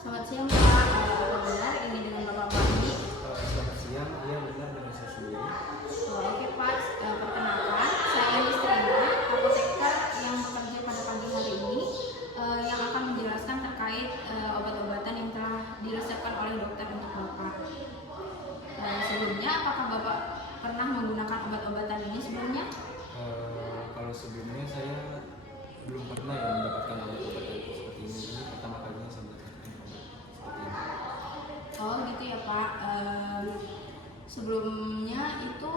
Selamat siang Pak, benar ini dengan Bapak Pandi. Selamat siang, iya benar dengan saya sendiri. Oke Pak, perkenalkan saya istrinya apoteker yang bekerja pada pagi hari ini yang akan menjelaskan terkait obat-obatan yang telah diresepkan oleh dokter untuk Bapak. Sebelumnya, apakah Bapak pernah menggunakan obat-obatan ini sebelumnya? Kalau sebelumnya saya belum pernah ya mendapatkan obat-obatan seperti ini. Ini pertama kalinya saya mendapatkan obat seperti ini. Oh gitu ya Pak. Sebelumnya itu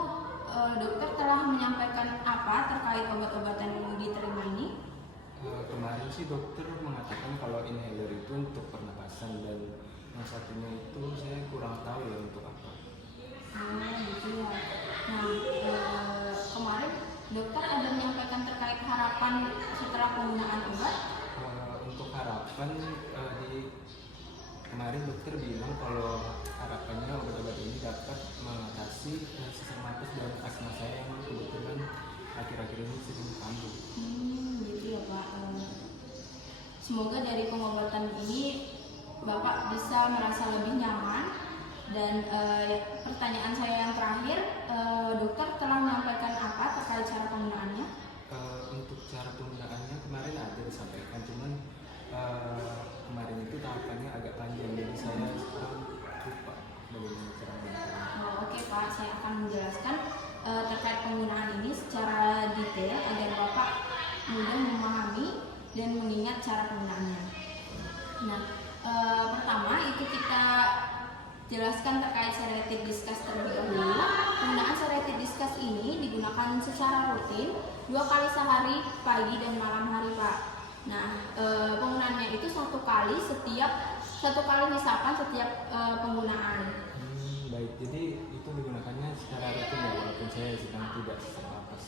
dokter telah menyampaikan apa terkait obat-obatan yang diterima ini? Kemarin sih dokter mengatakan kalau inhaler itu untuk pernapasan, dan yang satunya itu saya kurang tahu ya untuk apa. Gitu ya. Nah, kemarin dokter ada menyampaikan terkait harapan setelah penggunaan obat. Untuk harapan kemarin dokter bilang kalau harapannya obat-obat ini dapat mengatasi sesak napas dan asma saya yang kebetulan akhir-akhir ini sering kambuh. Gitu ya Pak. Semoga dari pengobatan ini Bapak bisa merasa lebih nyaman. Dan pertanyaan saya yang terakhir, dokter telah menyampaikan apa terkait cara penggunaannya? Untuk cara penggunaannya kemarin ada disampaikan, cuman kemarin itu tahapannya agak panjang, jadi saya sekarang lupa bagaimana cara menggunakannya. Oke Pak, saya akan menjelaskan terkait penggunaan ini secara detail agar Bapak mudah memahami dan mengingat cara penggunaannya. Nah, pertama itu kita jelaskan terkait seretin diskus terlebih dahulu. Penggunaan seretin diskus ini digunakan secara rutin 2 kali sehari, pagi dan malam hari Pak. Nah, penggunaannya itu satu kali hisapan setiap penggunaan. Baik, jadi itu digunakannya secara rutin ya, walaupun saya sedang tidak sesak napas.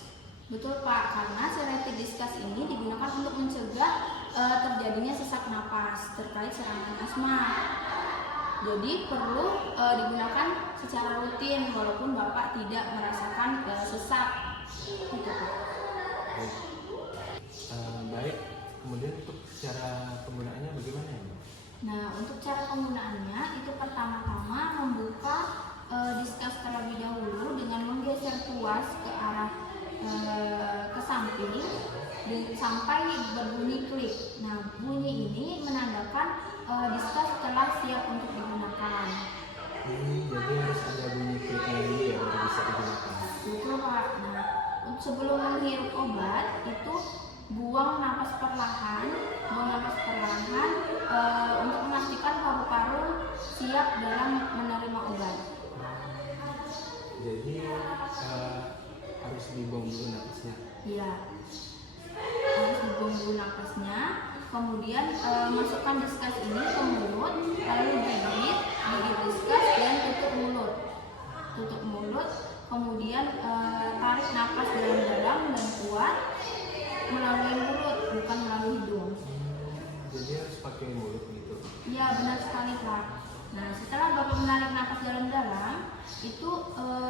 Betul Pak, karena seretin diskus ini digunakan untuk mencegah terjadinya sesak napas terkait serangan asma. Jadi perlu digunakan secara rutin walaupun Bapak tidak merasakan sesak. Gitu Pak. Baik, kemudian untuk cara penggunaannya bagaimana ya, Mbak? Nah, untuk cara penggunaannya itu pertama-tama membuka diskus terlebih dahulu dengan menggeser tuas ke arah ke samping sampai berbunyi klik. Nah, bunyi ini menandakan diskus telah siap untuk digunakan. Jadi harus ada bunyi kliknya dulu ya baru bisa digunakan. Betul Pak. Nah, sebelum menghirup obat itu buang napas perlahan untuk memastikan paru-paru siap dalam menerima obat. Jadi harus dibuang dulu napasnya. Iya, harus dibuang dulu napasnya. Kemudian masukkan diskus ini ke mulut, lalu gigit diskus dan tutup mulut. Kemudian tarik napas dalam-dalam dan kuat melalui mulut, bukan melalui hidung. Jadi harus pakai mulut gitu. Iya, benar sekali Pak. Nah, setelah Bapak menarik napas dalam-dalam, itu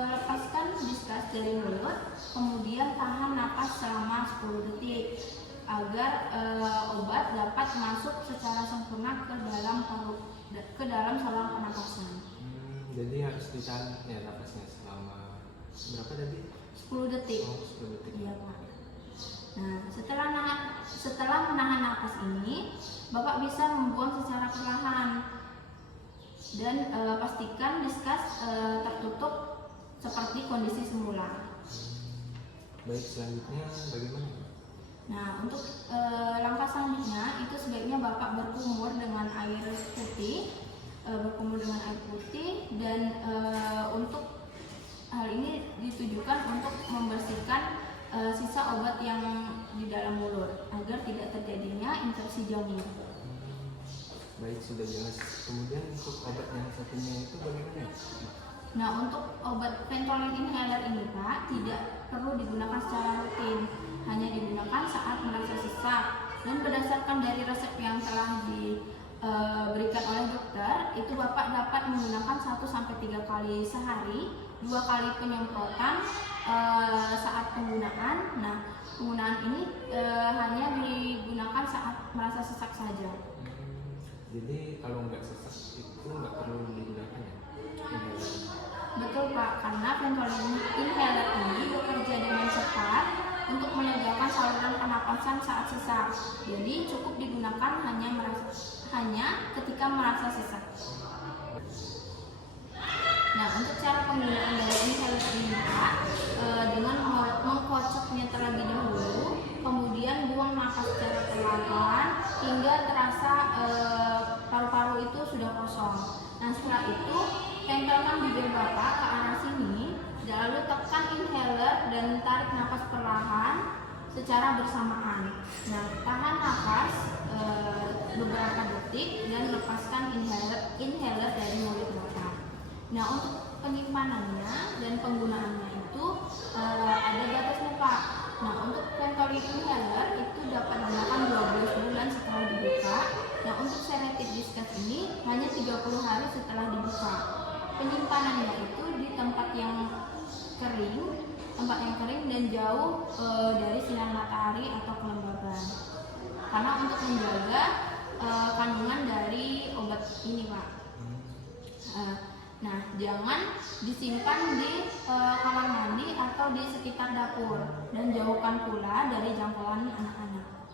lepaskan diskus dari mulut, kemudian tahan napas selama 10 detik agar obat dapat masuk secara sempurna ke dalam saluran pernapasan. Jadi harus ditahan ya napasnya selama berapa tadi? 10 detik. 10 detik. Iya Pak. Nah, setelah menahan napas ini, Bapak bisa membuang secara perlahan dan pastikan diskus tertutup seperti kondisi semula. Baik, selanjutnya bagaimana? Nah, untuk langkah selanjutnya itu sebaiknya Bapak berkumur dengan air putih, dan untuk hal ini ditujukan untuk membersihkan sisa obat yang di dalam mulut agar tidak terjadinya infeksi jamur. Baik, sudah jelas. Kemudian untuk obat yang satunya itu bagaimana? Nah, untuk obat Ventolin inhaler ini Pak tidak perlu digunakan secara rutin, hanya digunakan saat merasa sesak. Dan berdasarkan dari resep yang telah diberikan oleh dokter, itu Bapak dapat menggunakan 1-3 kali sehari, 2 kali penyemprotan saat penggunaan. Nah, penggunaan ini hanya digunakan saat merasa sesak saja. Jadi kalau nggak sesak itu nggak perlu digunakan ya? Inhaler. Betul Pak, karena ventilator inhaler ini bekerja dengan cepat untuk menegakkan saluran pernapasan saat sesak. Jadi cukup digunakan hanya ketika merasa sesak. Nah, untuk cara penggunaan dari inhaler ini Pak, dengan mengkocoknya terlebih dahulu, kemudian buang nafas secara perlahan hingga terasa paru-paru itu sudah kosong. Nah, setelah itu tempelkan bibir Bapak ke arah sini, lalu tekan inhaler dan tarik nafas perlahan secara bersamaan. Nah, tahan nafas beberapa detik dan lepaskan inhaler dari mulut Bapak. Nah, untuk penyimpanannya dan penggunaannya itu ada batasnya Pak. Nah, untuk ventilator inhaler itu dapat digunakan 12 bulan setelah dibuka. Nah, untuk sedatif diskus ini hanya 30 hari setelah dibuka. Penyimpanannya itu di tempat yang kering dan jauh dari sinar matahari atau kelembaban. Karena untuk menjaga kandungan dari obat ini Pak. Nah, jangan disimpan di kamar mandi atau di sekitar dapur dan jauhkan pula dari jangkauan anak-anak.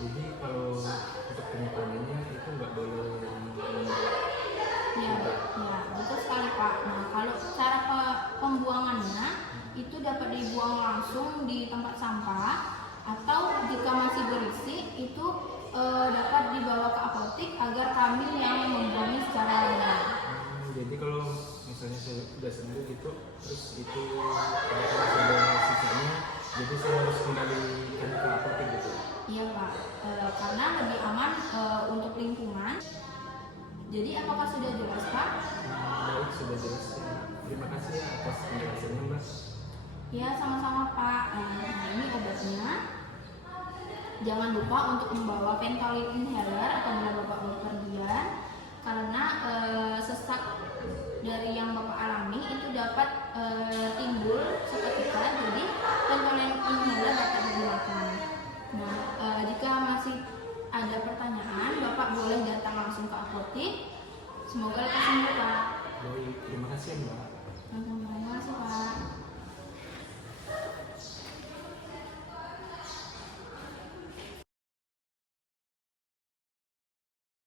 Jadi kalau untuk penyimpanannya itu nggak boleh Ya, betul sekali Pak. Nah, kalau cara pembuangannya itu dapat dibuang langsung di tempat sampah atau jika masih berisi itu dapat dibawa ke apotek agar kami yang membuangnya secara legal. Jadi kalau misalnya saya udah sembuh gitu, terus itu ada sisanya, jadi saya harus kembalikan ke apotek gitu. Iya Pak, karena lebih aman untuk lingkungan. Jadi apakah sudah jelas Pak? Baik, sudah jelas. Terima kasih ya atas penjelasannya Mbak. Ya, sama-sama Pak. Nah, ini obatnya. Jangan lupa untuk membawa ventilator inhaler apabila Bapak bepergian, karena sesak dari yang Bapak alami itu dapat timbul seketika, jadi ventilator inhaler dapat digunakan. Nah, jika masih ada pertanyaan, Bapak boleh datang langsung ke apotek. Semoga lekas sembuh Pak. Baik, terima kasih Mbak. Terima kasih Pak.